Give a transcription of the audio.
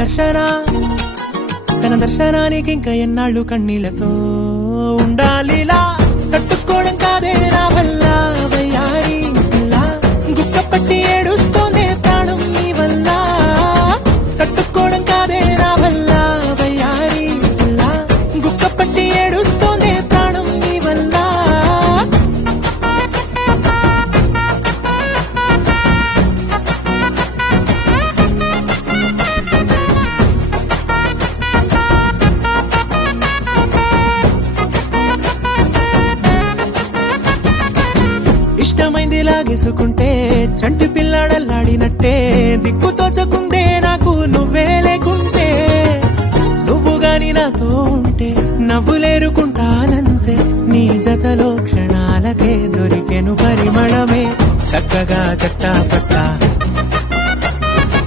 దర్శన తన దర్శనానికి ఇంకా ఎన్నాళ్ళు కన్నీళ్లతో ఉండాలిలా తట్టుకోవడం కాదే నా వల్ల వయ్యారి పిల్ల గుక్కపట్టి ఏడుస్తూనే ప్రాణం నీ వల్ల తట్టుకోవడం కాదే నా వల్ల వయ్యారి పిల్ల గుక్కపట్టి ఏడుస్తూనే ప్రాణం నీ వల్ల ఇష్టమైంది లాగేసుకుంటే చంటి పిల్లాడల్లాడినట్టే దిక్కు